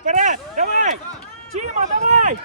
вперед, давай! Тіма, давай!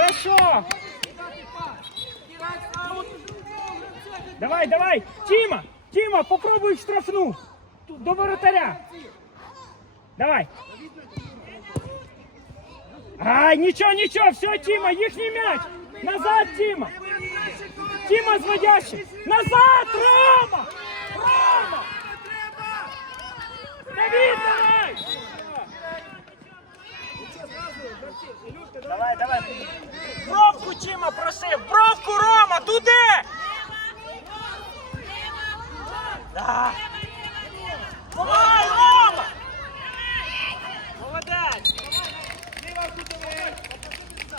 Хорошо! Давай, давай! Тима! Тима, попробуй в штрафну! Тут До воротаря! Давай! Ай, нічого, нічого, все, Тима, їхній м'яч! Назад, Тима! Тима зводящий! Назад, Рома! Рома! Давид, давай! Давай, давай. Бровку Тіма просив! Бровку, Рома, туди! Да. Давай, Рома! Молодець!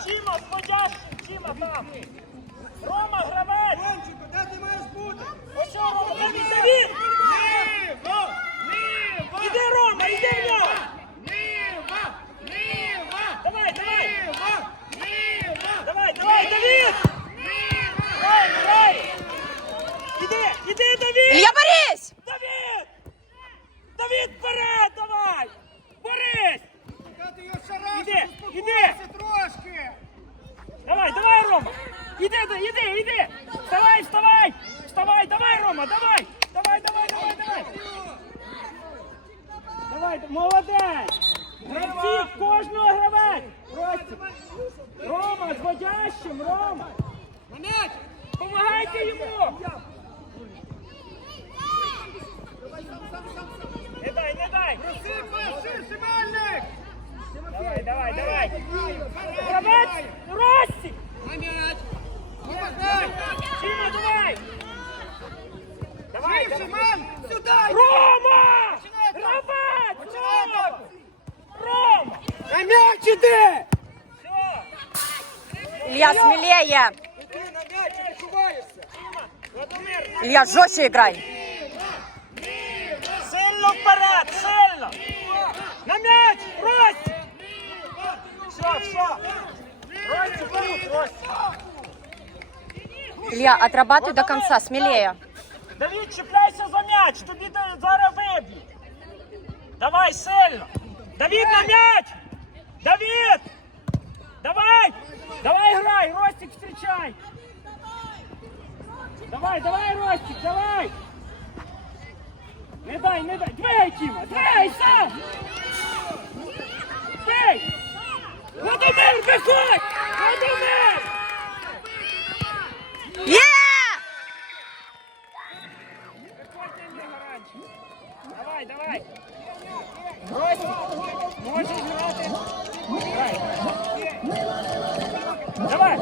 Тіма, сподящий, Тіма там! Рома, гравець! Ромчику, де ти маєш бути? Ось Рома! Ліво! Іди, Рома, іди в нього! Ліво! Ліво! Давай, давай! Ліво! Ліво! Давай, давай, Давид! Грай, грай! Іди, іди, Давид! Илья Борис! Давид! Давид, вперед, давай! Борис! Раз? Іди, трошки! Давай, давай, Рома! Іди, іди, іди! Вставай, вставай! Вставай, давай, Рома, давай! Давай, давай, давай, давай! Давай, молодець! Гравців, кожного гравець! Ростик! Рома, з водящим, Рома! Манець! Помагайте йому! Не дай, не дай! Проси, Семельник! Давай, давай, давай! Гравець! Ростик! На м'яч! Помагай! Тіма, давай! Давай, Ширше, давай! ман! Сюди! Рома! Починай, Рома! Гравець! Починай, Рома! Рома! Рома! На м'яч іди! Все! Илья, смелее! Іди на м'яч, не ховаєшся! Владимир, Илья, жестче играй! сильно вперед, сильно! На м'яч! Ростик! Все, все! Ростик тут, Ростик! Илья, отрабатывай до конца, смелее! Давид, чіпляйся за м'яч, тобі да- зараз виб'ють. Давай сильно. Давид на м'яч. Давид. Давай. Давай грай, Ростик встречай. Давай, давай, Ростик, давай. Не дай, не дай. Двигай, Тіма, двигай сам. Бей. Владимир, виходь. Владимир. Е! Виходьте в. Давай, давай. Ростик, можеш грати. Грай. Давай.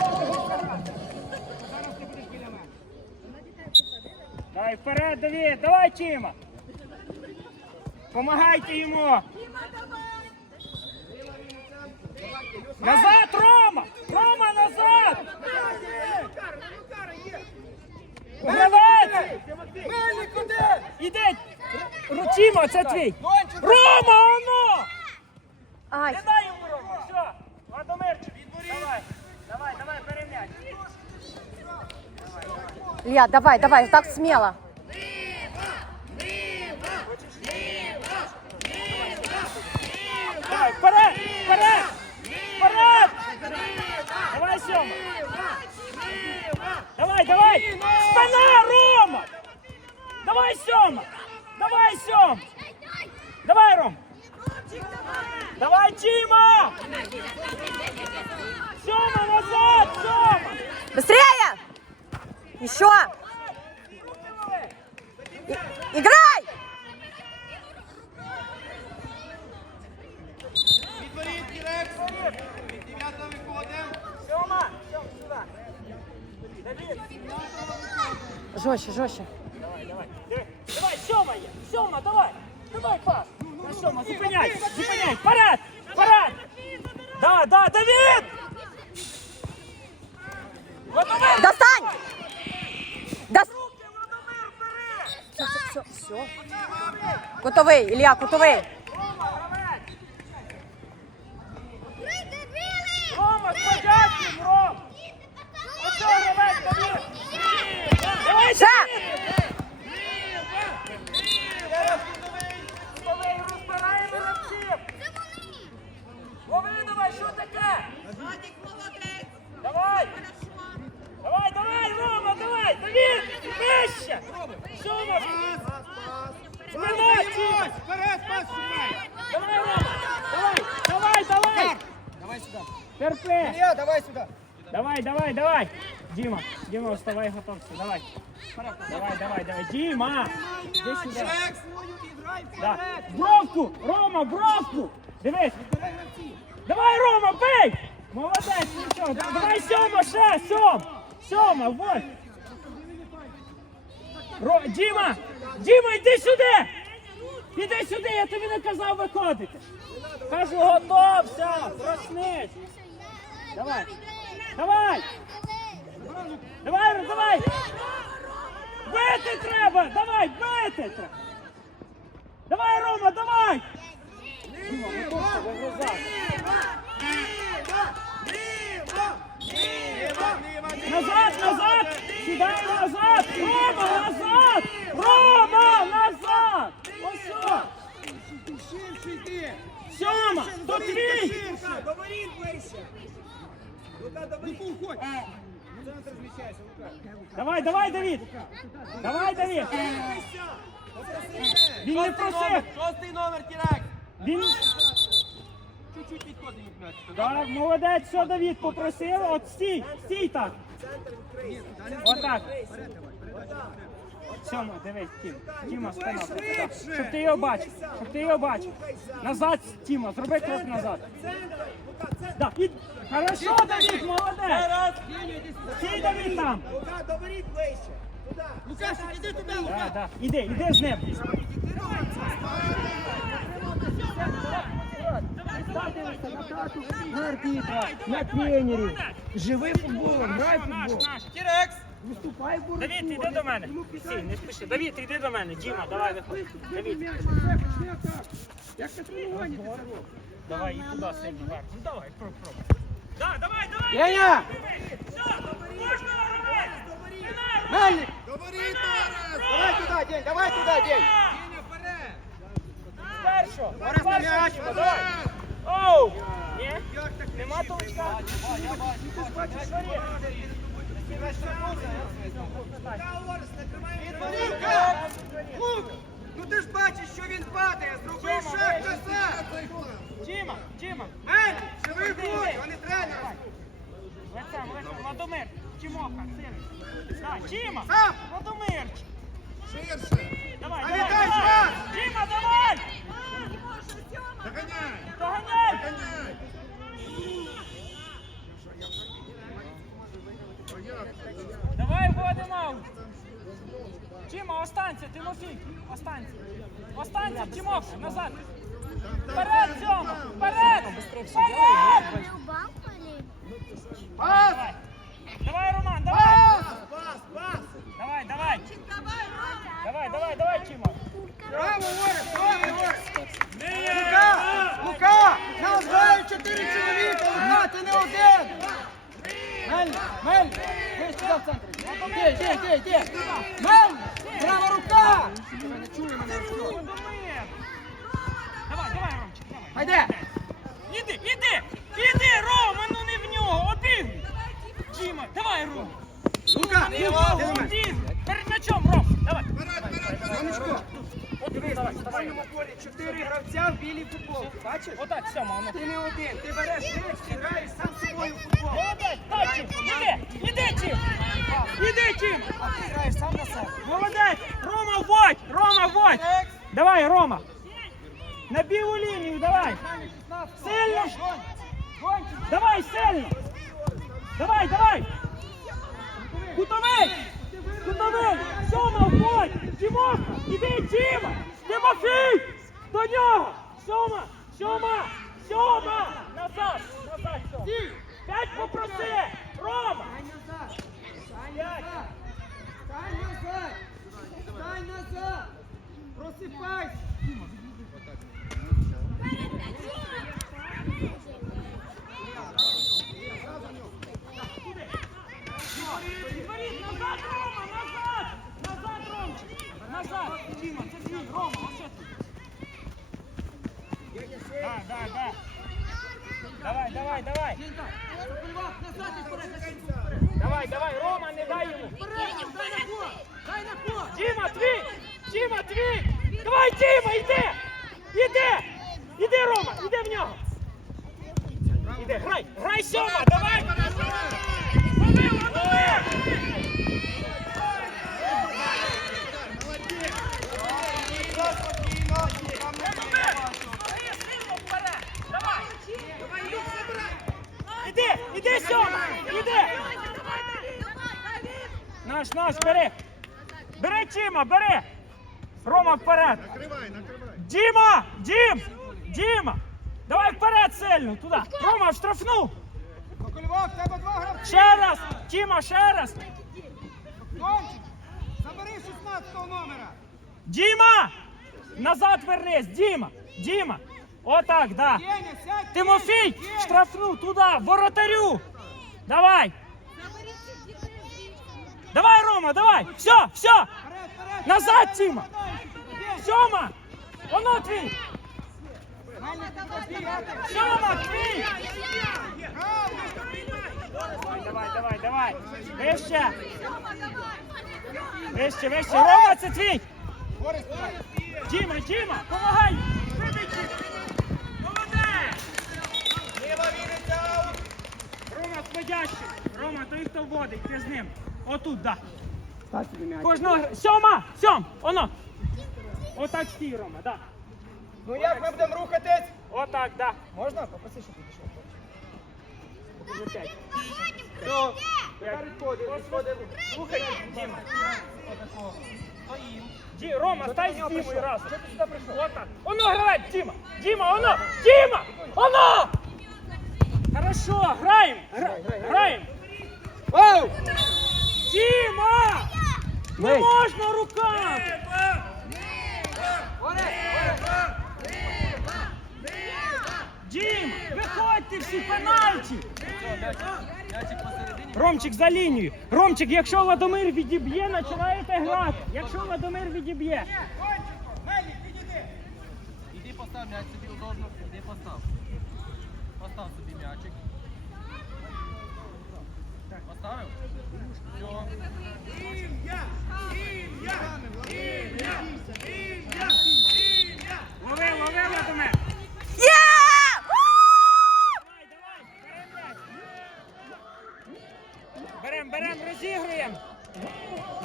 Давай, вперед, Давид. Давай, Тіма. Помагайте йому. Назад, Рома! Рома, назад! Гравець! Мельник, куди? Іди! Ру- це твій! Рома, оно! Ай, Не дай йому Рома, все! Владимирчик, давай, давай, давай, бери м'яч. Давай, давай, так смело! Давай, вперед, вперед, вперед! Давай, Сьома. Спина, Рома! Давай, Сьома! Давай, Сьом! Давай, Ром! Давай, Тіма! Сьома, назад, Сьома! Быстрее! Еще! И- Играй! Відворіть, Кірекс. Дев'ята виходимо. Сьома! Сьом, сюди! Давид! Жестче, жестче. Давай, давай, давай, Сьома є, Сьома, давай, давай пас. На Сьома, зупиняй, зупиняй, вперед, вперед. Да, да, Давид! Владимир, Достань! Дос... руки, все, все, все. Кутовий, Ілля, кутовий. Рома, гравець. Рома, з подятком, Ром. Ось гравець, Давид. Давай, Ще! Давид. Давай, розбирай гравців. Лови, давай, що таке? Давай! Давай, давай, Рома, давай! Давид! Вище! Сьома! Спина, Тіма! Вперед, пас шукай. Давай, Рома! Давай, давай, давай! Давай сюди. Терпи! Ілля, давай сюди. Давай, давай, давай! Дима, вставай, готовься, давай! Давай, давай, давай! Дима! Иди сюда! Да. Бровку! Рома, бровку! Дивись! Давай, Рома, бей! Молодець, нічого. Да- Давай, Сьома, ще, Сьом! Сьома, вот! Ро... Діма! Діма, йди сюди! Іди сюди, я тобі не казав виходити. Кажу, готовся, проснись. Давай, давай, давай, давай. Бити треба, давай, бити треба. Давай, Рома, давай. Назад, назад! Сідай назад! Рома, назад! Рома, назад! Ось що! Ширше йди. Сьома, то твій! До воріт ближче. Лука, до воріт. Давай, давай, Давід! Давай, Давід! Він не просив! Шостий номер, Кірекс. Він... Чуть-чуть відходить від м'яча. Так, молодець, все, Давід попросив? От стій, стій так! Отак. Сьома, дивись, Тім. Тіма, спина. Щоб ти його бачив. Щоб ти його бачив. Назад, Тіма, зроби крок назад. Да. І... Хорошо, Давід, молодець. Стій, Давід там. Лука, до воріт ближче. Туди. Іди туди, Да, да. Іди, іди з ним. На тренерів. Живи футболом, грай футбол. Кірекс. Виступай боротьбу. Давід, іди до мене. Стій, не спіши. Давід, іди до мене. Діма, давай виходь. Давід, Як на тренуванні ти це робиш? давай і туди сильно вверх. Ну давай, пробуй. Да, давай, давай. Яня! Все, можна робити. Мельник! Давай туди, День, давай туди, День! Першого. Борис, на м'яч, давай. Оу! Ні? Нема толчка? Ну ти ж бачиш, що він падає, зроби шаг назад! Діма, Діма. Мельник, живий будь, не тренер! Лицем, лицем. Владимир. Тімоха, син. Да, Діма. Сам! Владимир. Ширше! Давай, давай, давай. Діма, давай. Доганяй! Доганяй. Давай вводимо аут. Тіма, останься, Тимофій, останься. Останься, Тимоха, назад. Вперед, Тьома, вперед! Вперед! Пас! Давай. Роман, давай! Пас! Пас! Пас! Давай, давай! Давай, давай, давай, Тіма! Браво, Орес! Браво, Орес! Лука! Лука! Нас грають чотири чоловіка! Лука, ти не один! Мельник! Мельник! Ви сюди в центрі! Де, де, де, де? Мельник! Права рука! Не чує мене що? Давай, давай, Ромчик, давай. Хайде! Іди, іди! Іди, Рома, ну не в нього! Обігни! Діма, давай, Рома! Лука, ти на мене. Один. Перед м'ячом, Ром. Давай. Ромочко, От дивись, в давай. цьому полі чотири гравця в білій футболці, бачиш? Отак, Сьома, воно. Ти не один, ти береш м'яч і граєш сам з собою в футбол. Молодець, так, Тім, іди, іди, Тім. Іди, Тім. А ти граєш сам на себе. Молодець! Рома, вводь! Рома, вводь! Давай, Рома! На білу лінію, давай! Сильно! ж! Давай, сильно! Давай, давай! Кутовий! Кутовий! Сьома, вводь! Тімоха! Іди, Тіма! Тимофій! До нього! Сьома! Сьома! Сьома! Назад! Назад, Сьома! П'ять попроси! Рома! Стань назад! Стань назад! Стань назад! Просипайся! Говорит, назад, Рома, назад! Назад, Ромчик! Назад! Дима, це твій, Рома, ось тут. Да, да, да. Давай, давай, давай. Давай, давай, Рома, не дай йому. Дима, твій! Дима, твій! Давай, Дима, йди! Іди! Іди, Рома, іди в нього! Іди, грай, грай, Сьома, давай! Іди, Сьома, іди! Наш, наш, бери! Бери Тіма, бери! Рома вперед! Діма! Дім! Діма! Давай вперед сильно, туди! Рома, в штрафну! Поколював, тебе два гравці! Ще раз! Тіма, ще раз! Томчик, забери 16 номера! Діма! Назад вернись! Діма! Діма! Отак, да! Тимофій! Штрафну туди! Воротарю! Давай! Давай, Рома, давай! Все, все! Назад, вперед! Сьома! Воно твій! Сьома, твій! Давай, давай, давай! Вище! Вище, вище! Рома, це твій! Діма, Діма, помагай! Вибий Рома сходящий! Рома, той, хто водить, ти з ним. Отут, да. Кожного... Сьома! Сьом! Оно! Отак стій, Рома, да. Ну як ми будемо рухатись? Отак, да. Можна? Попроси, щоб. П'ять. Відходимо, відходимо. Слухай, Діма. Отако. Стоїм. Ді, Рома, стай з Дімою прийшов? разом. Що ти сюди прийшов? Отак. Оно грає, Діма! Діма, оно! Діма! Оно! Хорошо, граємо! Гра... Граємо! Оу! Діма! Не можна руками! Борис, Дім, виходьте всі пенальті! Ромчик за лінію. Ромчик, якщо Ладомир відіб'є, починаєте грати. Якщо Ладомир відіб'є. Іди постав м'яч собі удобно, іди постав. Постав собі м'ячик. Поставив? Все. Лови, лови, Ладомир. Є! Давай, давай, берем м'яч. Берем, берем, розігруємо.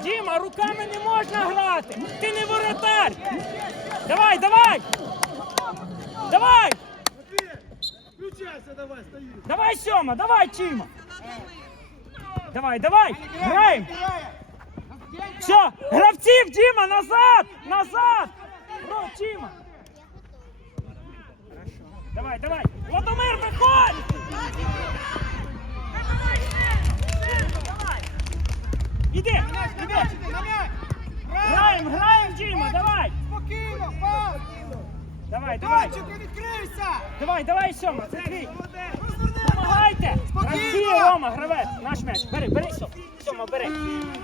Діма, руками не можна грати. Ти не воротар. Давай, давай. Давай. Включайся, давай, стоїш. Давай, Сьома, давай, Тіма. Давай, давай, граємо. Все, гравців, Діма, назад! Назад! Про, Тіма! Давай, давай! Владимир, виходь! Іди, іди! На м'яч! Граємо, граємо, Діма, давай! Спокійно, пас! Давай, давай! Томчик, не відкрився! Давай, давай, Сьома, це твій! Помагайте! Спокійно! Гравці, Рома, гравець, наш м'яч. Бери, бери, Сьома. Сьома, бери.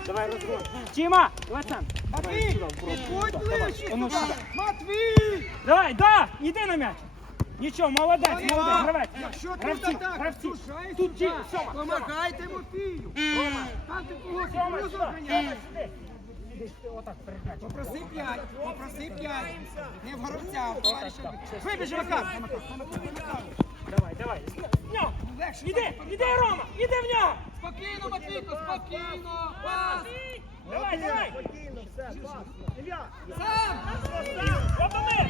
Давай, розгон. Тіма, давай сам. Матвій, підходь ближче сюди! Матвій! Давай, да, іди на м'яч. Нічого, молодець, молодець, гравець. Якщо Гравці, атака, гравці. слушай Тут сюди. ті, Сьома, Сьома. Помагай Тимофію! Рома. Та Станьте кого Сьома, сюди. Сьома, сюди. Попроси п'ять, попроси п'ять. Не в горобця, а в товариша. Вибіжи, Макар. Давай, давай. Нього. Іди, іди, Рома, іди в нього. Спокійно, Матвійко, спокійно. Пас. Давай, давай. Сам. Лобомир.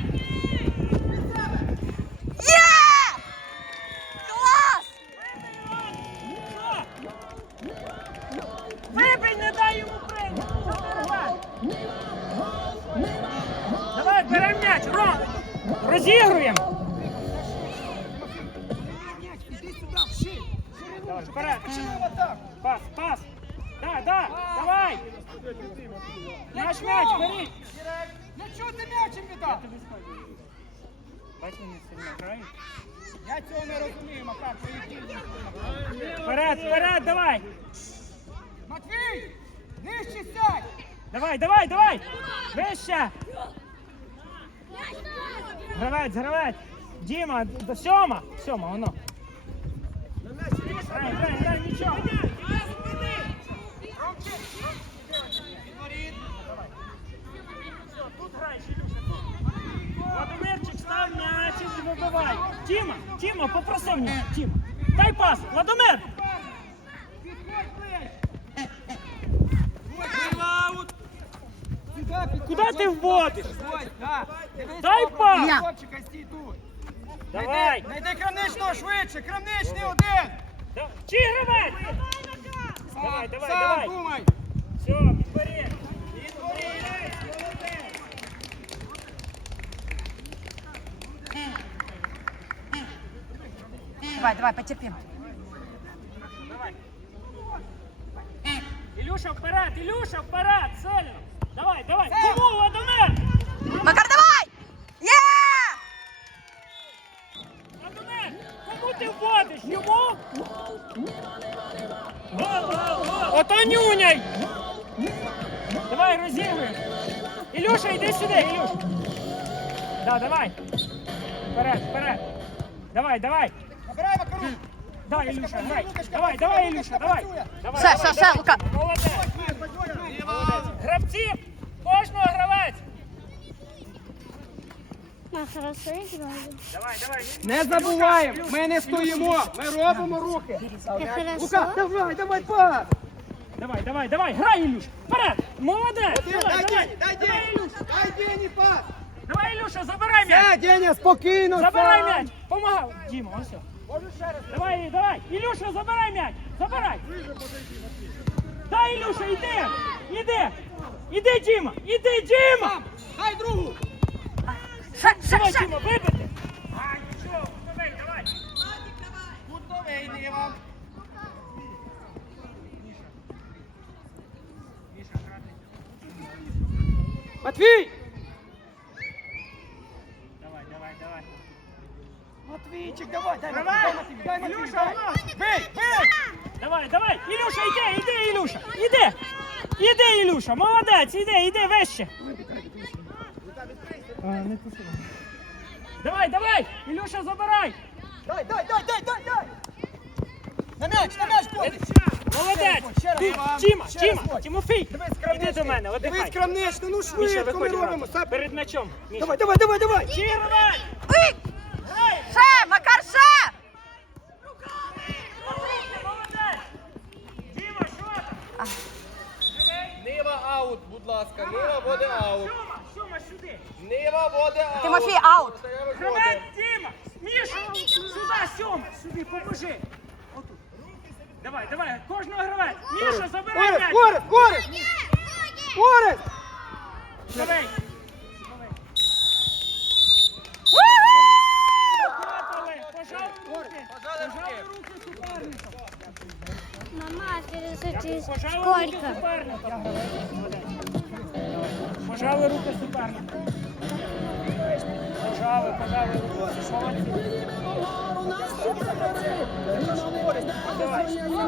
Є! Клас! Давай, давай, давай. Вище. Гравець, гравець. Діма, до сьома. Сьома, воно. Грай. Владимирчик, став м'ячик і вибивай. Тіма, Тіма, попроси мене. Тіма. Дай пас, Владимир. Підходь ближче. Аут. Сюди підходь. Куди ти вводиш? Ой, Дай пас. Давай. Найди, крамничного швидше, крамничний один. Да- Чий гравець? Давай, давай, сам давай. думай. Все, підбери. Давай, давай, потерпим. Давай. Ілюша вперед, Ілюша вперед, сильно. Давай, давай. Кому, Владимир? Макар, давай! Є! Владимир, кому ти вводиш? Йому? Ото нюняй. Давай, розігруємо. Ілюша, йди сюди, Ілюша. Да, давай. Вперед, вперед. Давай, давай. Набирай Макару. Давай, Ілюша, грай. Давай, давай, Ілюша, давай. Давай, Все, все, все, давай. Лука. Молодець. Гравці, кожного гравець. Хорошо. Давай, давай. Не забуваємо, ми не стоїмо, ми робимо рухи. Лука, давай, давай, пас. Давай, давай, давай, грай, Ілюш. Вперед. Молодець. Дай Давай, давай. Дені, дай Давай, Дені, Ілюша. дай Дені пас. Давай, Ілюша, забирай м'яч. Все, Деня, спокійно. Забирай сам. м'яч. Помагай. Діма, ось. все. Давай, давай. Ілюша, забирай м'яч. Забирай. Дай, Ілюша, йди. Іди. Іди, Діма. Іди, Діма. Сам, дай другу. Ще, ще, Давай, ще. Діма, вибити. А, нічого, давай, давай. Кутовий, Діма. Матвій! Давай, давай, давай. Матвійчик, давай, дай Давай. Матвій, дай Матвій, дай Матвій, Ілюша, дай. воно. Бий, бий! Давай, давай. Ілюша, йди, йди, Ілюша. Іди. Іди, Ілюша. Молодець, іди, іди вище. Давай, давай. Ілюша, забирай. Дай, дай, дай, дай, дай, дай! На м'яч, на м'яч, Бодик! Молодець. Ще раз, Ти, Іван. Тіма, Ще раз, Тіма. Дивись, Іди крамничний. до мене, Дивись, крамничний, ну Міша, швидко ми виходь робимо. Сап. Перед м'ячом. Міша. Давай, давай, давай, давай! Гравець? Ой! Ще, Макар, ще! Молодець. Діма, що там? Нива аут, будь ласка. Нива буде аут. Сьома, Сьома, сюди. Нива буде аут. Тимофій, аут. Гравець, Діма. Міша, сюди, Сьома, сюди, поможи. Отут. Давай, давай, кожного гравець. Міша, забирай м'яч. Орес, Орес! Орес! Давай. Уху! Руки. Суперника. Мама. Пожали руки Сколько? Пожали руки суперника. Пожали, пожали руки. Молодці.